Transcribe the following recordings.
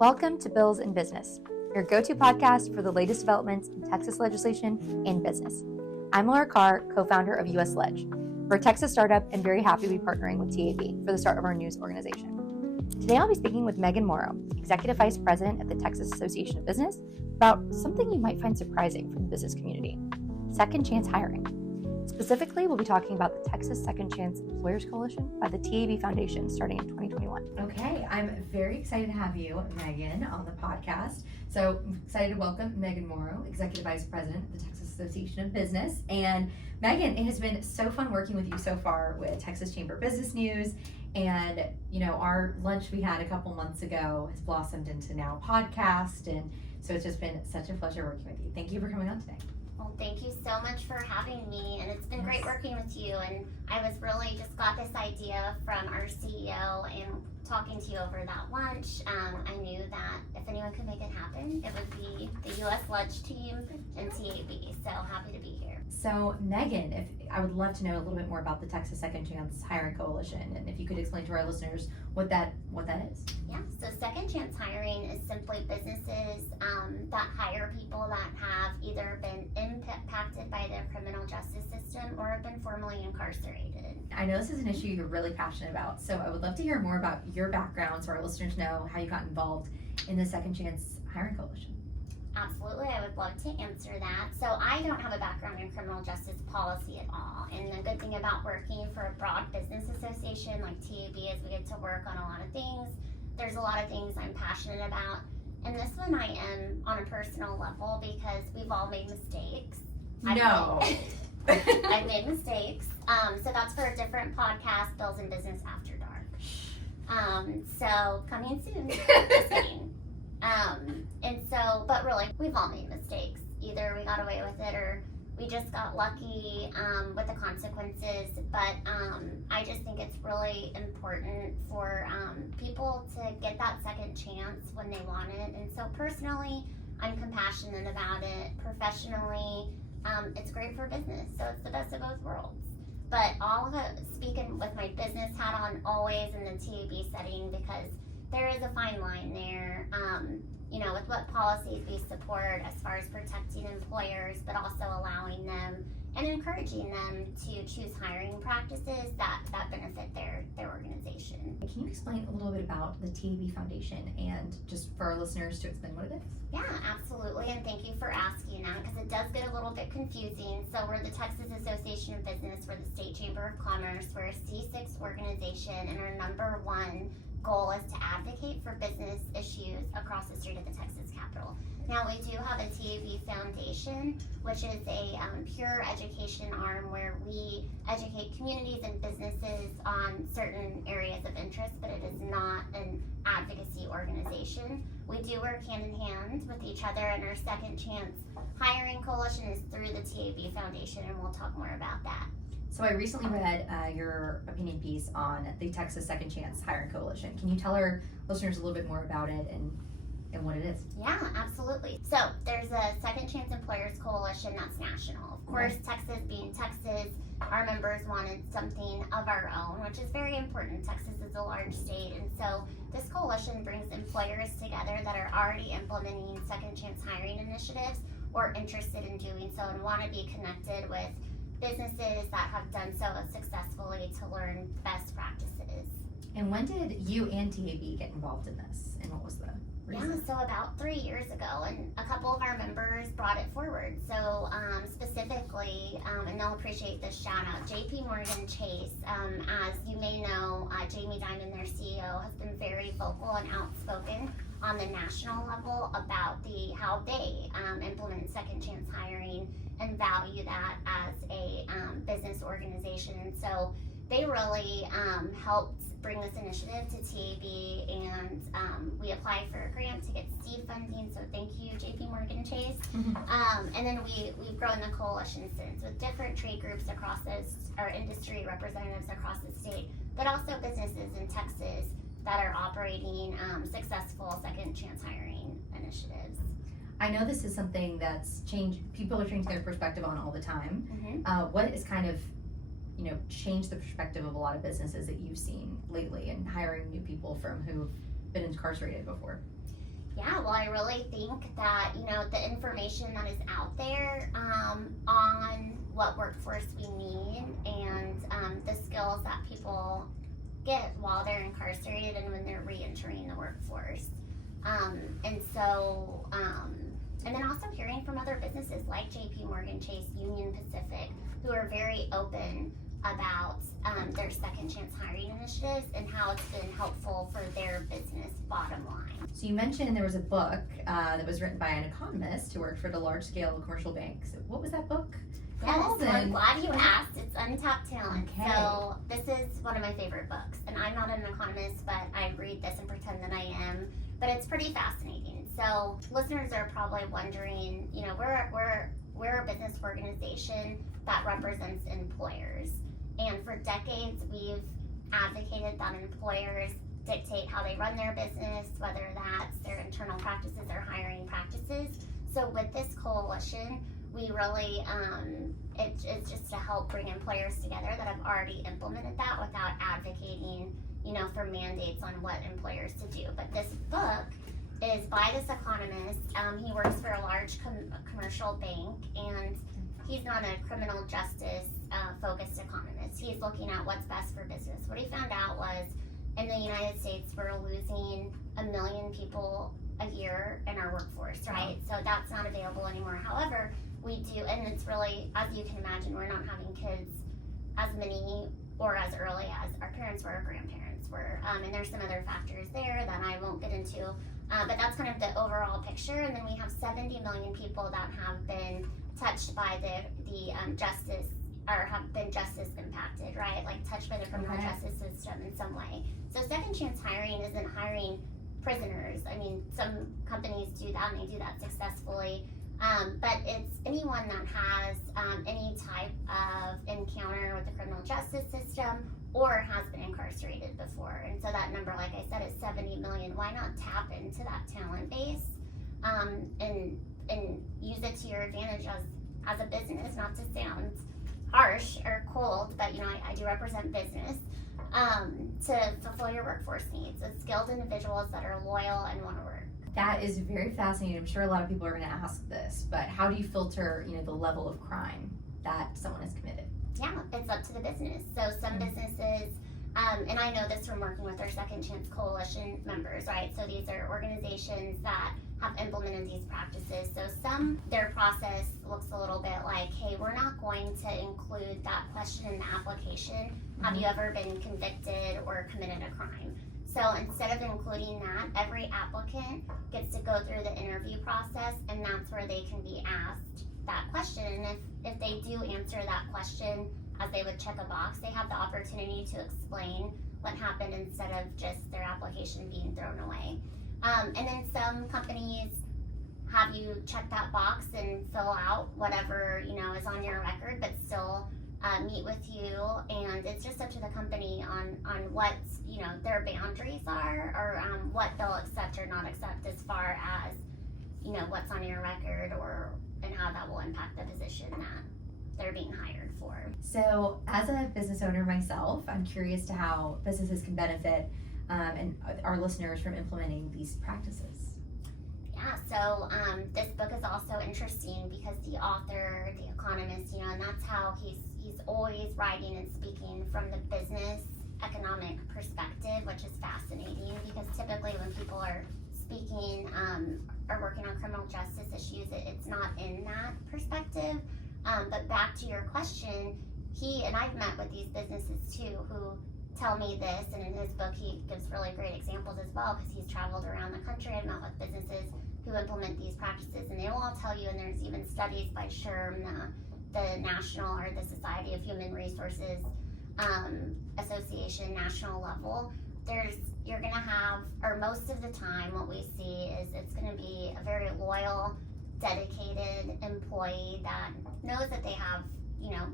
Welcome to Bills in Business, your go-to podcast for the latest developments in Texas legislation and business. I'm Laura Carr, co-founder of USLege. We're a Texas startup and very happy to be partnering with TAB for the start of our news organization. Today I'll be speaking with Megan Mauro, Executive Vice President at the Texas Association of Business, about something you might find surprising from the business community: second chance hiring. Specifically, we'll be talking about the Texas Second Chance Employers Coalition by the TAB Foundation starting in 2021. Okay, I'm very excited to have you, Megan, on the podcast. So I'm excited to welcome Megan Mauro, Executive Vice President of the Texas Association of Business. And Megan, it has been so fun working with you so far with Texas Chamber Business News. And, our lunch we had a couple months ago has blossomed into now a podcast. And so it's just been such a pleasure working with you. Thank you for coming on today. Well, thank you so much for having me, and it's been great working with you. And I was really just got this idea from our CEO, and talking to you over that lunch, I knew that if anyone could make it happen, it would be the USLege team and TAB. So happy to be here. So Megan, I would love to know a little bit more about the Texas Second Chance Hiring Coalition, and if you could explain to our listeners what that is. Yeah, so Second Chance Hiring is simply businesses that hire people that have either been impacted by the criminal justice system or have been formerly incarcerated. I know this is an issue you're really passionate about, so I would love to hear more about your background so our listeners know how you got involved in the Second Chance Hiring Coalition. Absolutely, I would love to answer that. So I don't have a background in criminal justice policy at all. And the good thing about working for a broad business association like TAB is we get to work on a lot of things. There's a lot of things I'm passionate about. And this one I am on a personal level because we've all made mistakes. I've made mistakes. So that's for a different podcast, Bills in Business After Dark. So coming soon. Just kidding. But really, we've all made mistakes. Either we got away with it or we just got lucky with the consequences. But I just think it's really important for people to get that second chance when they want it. And so personally, I'm compassionate about it. Professionally, it's great for business. So it's the best of both worlds. But speaking with my business hat on always in the TAB setting, because there is a fine line there, with what policies we support as far as protecting employers, but also allowing them and encouraging them to choose hiring practices that benefit their organization. Can you explain a little bit about the TAB Foundation and just for our listeners to explain what it is? Yeah, absolutely, and thank you for asking that because it does get a little bit confusing. So we're the Texas Association of Business, we're the State Chamber of Commerce, we're a C6 organization, and our number one goal is to advocate for business issues across the street of the Texas Capitol. Now we do have a TAB Foundation, which is a pure education arm where we educate communities and businesses on certain areas of interest, but it is not an advocacy organization. We do work hand in hand with each other, and our Second Chance Hiring Coalition is through the TAB Foundation, and we'll talk more about that. So I recently read your opinion piece on the Texas Second Chance Hiring Coalition. Can you tell our listeners a little bit more about it and what it is? Yeah, absolutely. So there's a Second Chance Employers Coalition that's national. Of course, Texas being Texas, our members wanted something of our own, which is very important. Texas is a large state, and so this coalition brings employers together that are already implementing second chance hiring initiatives or interested in doing so and want to be connected with businesses that have done so successfully to learn best practices. And when did you and TAB get involved in this, and what was the reason? Yeah, so about 3 years ago, and a couple of our members brought it forward. So specifically, and they'll appreciate this shout out, JPMorgan Chase, as you may know, Jamie Dimon, their CEO, has been very vocal and outspoken on the national level about how they implement second chance hiring and value that as a business organization. And so they really helped bring this initiative to TAB, and we applied for a grant to get seed funding, so thank you JPMorgan Chase. And then we've grown the coalition since with different trade groups across our industry representatives across the state, but also businesses in Texas that are operating successful second chance hiring initiatives. I know this is something that's changed, people are changing their perspective on all the time. What is kind of changed the perspective of a lot of businesses that you've seen lately in hiring new people from who've been incarcerated before? Yeah, well, I really think that, the information that is out there on what workforce we need and the skills that people get while they're incarcerated and when they're re-entering the workforce. And then also hearing from other businesses like JPMorgan Chase, Union Pacific, who are very open about their second chance hiring initiatives and how it's been helpful for their business bottom line. So you mentioned there was a book that was written by an economist who worked for the large scale commercial banks. What was that book called? Yes, I'm glad you asked. It's Untapped Talent. Okay. So this is one of my favorite books. And I'm not an economist, but I read this and pretend that I am. But it's pretty fascinating. So listeners are probably wondering, we're a business organization that represents employers. And for decades, we've advocated that employers dictate how they run their business, whether that's their internal practices or hiring practices. So with this coalition, we really, it's just to help bring employers together that have already implemented that without advocating, for mandates on what employers to do. But this book is by this economist. He works for a large commercial bank, and he's not a criminal justice focused economist. He's looking at what's best for business. What he found out was in the United States, we're losing 1 million people a year in our workforce, right? So that's not available anymore. However, we do, and it's really, as you can imagine, we're not having kids as many or as early as our parents were, our grandparents were. And there's some other factors there that I won't get into. But that's kind of the overall picture. And then we have 70 million people that have been touched by the justice, or have been justice impacted, right? Like touched by the criminal justice system in some way. So second chance hiring isn't hiring prisoners. I mean, some companies do that and they do that successfully. But it's anyone that has any type of encounter with the criminal justice system or has been incarcerated before. And so that number, like I said, is 70 million. Why not tap into that talent base and use it to your advantage as a business, not to sound harsh or cold, but I do represent business, to fulfill your workforce needs with skilled individuals that are loyal and want to work. That is very fascinating. I'm sure a lot of people are going to ask this, but how do you filter, the level of crime that someone has committed? Yeah, it's up to the business. So some businesses, and I know this from working with our Second Chance Coalition members, right? So these are organizations that have implemented these practices. So their process looks a little bit like, hey, we're not going to include that question in the application. Have you ever been convicted or committed a crime? So instead of including that, every applicant gets to go through the interview process, and that's where they can be asked that question. And if they do answer that question as they would check a box, they have the opportunity to explain what happened instead of just their application being thrown away. And then some companies have you check that box and fill out whatever is on your record, but still meet with you, and it's just up to the company on what their boundaries are, or what they'll accept or not accept as far as what's on your record, and how that will impact the position that they're being hired for. So as a business owner myself, I'm curious to how businesses can benefit and our listeners from implementing these practices. Yeah, so this book is also interesting because the author, the economist, and that's how he's always writing and speaking from the business economic perspective, which is fascinating because typically when people are speaking or working on criminal justice issues, it's not in that perspective. But back to your question, and I've met with these businesses too who tell me this, and in his book he gives really great examples as well because he's traveled around the country and met with businesses who implement these practices, and they will all tell you, and there's even studies by SHRM, the National, or the Society of Human Resources Association national level, you're going to have, or most of the time what we see is it's going to be a very loyal, dedicated employee that knows that they have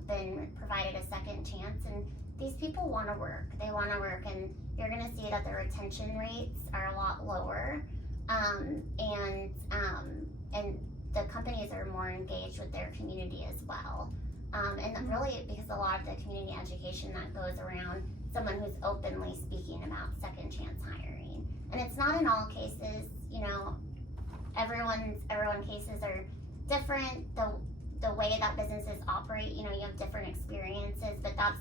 been provided a second chance, and these people want to work. They want to work, and you're going to see that the retention rates are a lot lower, and the companies are more engaged with their community as well. And really, because a lot of the community education that goes around someone who's openly speaking about second chance hiring. And it's not in all cases, everyone cases are different. The way that businesses operate, you have different experiences, but that's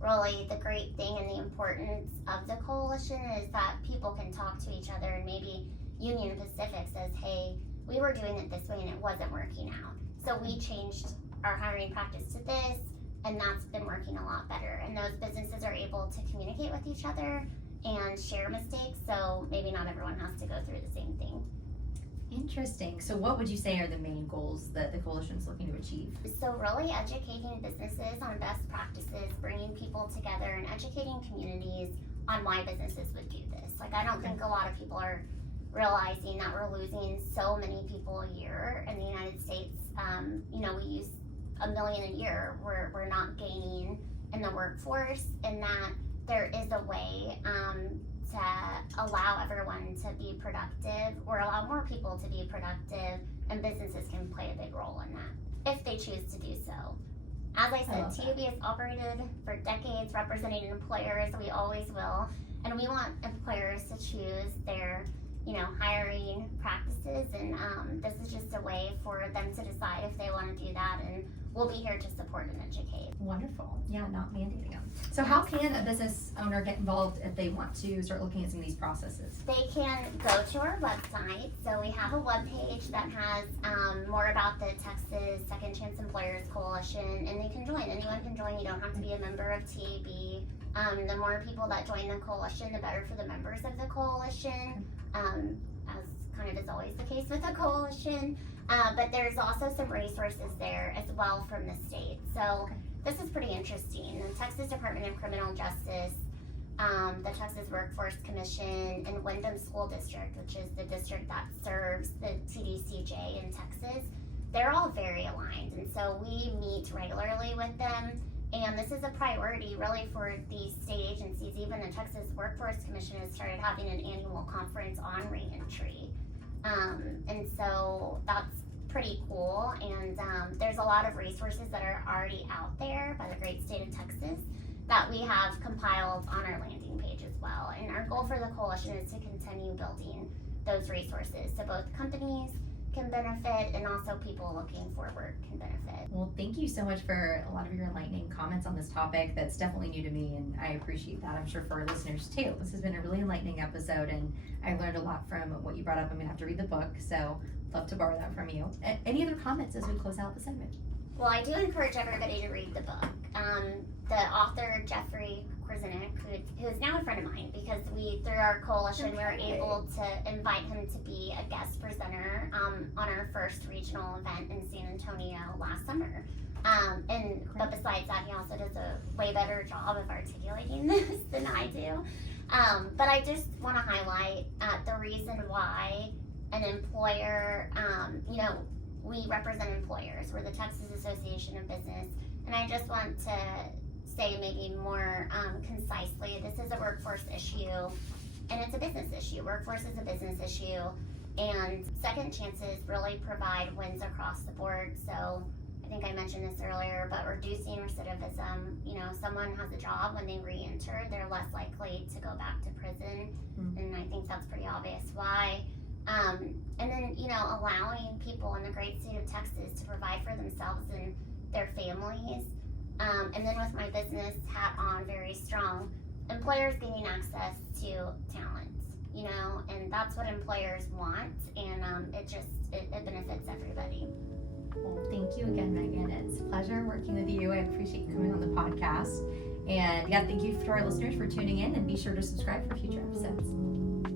really the great thing and the importance of the coalition is that people can talk to each other, and maybe Union Pacific says, hey, we were doing it this way and it wasn't working out. So we changed our hiring practice to this, and that's been working a lot better. And those businesses are able to communicate with each other and share mistakes, so maybe not everyone has to go through the same thing. Interesting. So what would you say are the main goals that the coalition is looking to achieve? So really educating businesses on best practices, bringing people together, and educating communities on why businesses would do this. Like, I don't think a lot of people are realizing that we're losing so many people a year in the United States. We use 1 million a year. We're not gaining in the workforce, and that there is a way to allow everyone to be productive, or allow more people to be productive, and businesses can play a big role in that if they choose to do so. As I said, TAB has operated for decades representing employers. We always will, and we want employers to choose their hiring practices, and this is just a way for them to decide if they want to do that, and we'll be here to support and educate. Wonderful. Yeah, not mandating them. So how can a business owner get involved if they want to start looking at some of these processes? They can go to our website. So we have a webpage that has more about the Texas Second Chance Employers Coalition, and they can join. Anyone can join. You don't have to be a member of TAB. The more people that join the coalition, the better for the members of the coalition, as kind of is always the case with a coalition. But there's also some resources there as well from the state. So this is pretty interesting. The Texas Department of Criminal Justice, the Texas Workforce Commission, and Windham School District, which is the district that serves the TDCJ in Texas, they're all very aligned. And so we meet regularly with them. And this is a priority really for these state agencies. Even the Texas Workforce Commission has started having an annual conference on reentry. And so that's pretty cool. And there's a lot of resources that are already out there by the great state of Texas that we have compiled on our landing page as well. And our goal for the coalition is to continue building those resources so both companies can benefit and also people looking for work can benefit. Well, thank you so much for a lot of your enlightening comments on this topic. That's definitely new to me, and I appreciate that. I'm sure for our listeners too. This has been a really enlightening episode, and I learned a lot from what you brought up. I'm gonna have to read the book, so love to borrow that from you. Any other comments as we close out the segment? Well, I do encourage everybody to read the book. The author, Jeffrey Krasanik, who is now a friend of mine, because through our coalition, we were able to invite him to be a guest presenter on our first regional event in San Antonio last summer. But besides that, he also does a way better job of articulating this than I do. But I just want to highlight the reason why an employer, we represent employers. We're the Texas Association of Business. And I just want to say maybe more concisely, this is a workforce issue and it's a business issue. Workforce is a business issue, and second chances really provide wins across the board. So I think I mentioned this earlier, but reducing recidivism, someone has a job when they re-enter, they're less likely to go back to prison. And I think that's pretty obvious why. And then, allowing people in the great state of Texas to provide for themselves and their families. And then with my business hat on very strong, employers gaining access to talent, and that's what employers want, and it benefits everybody. Well, thank you again, Megan. It's a pleasure working with you. I appreciate you coming on the podcast. And thank you to our listeners for tuning in, and be sure to subscribe for future episodes.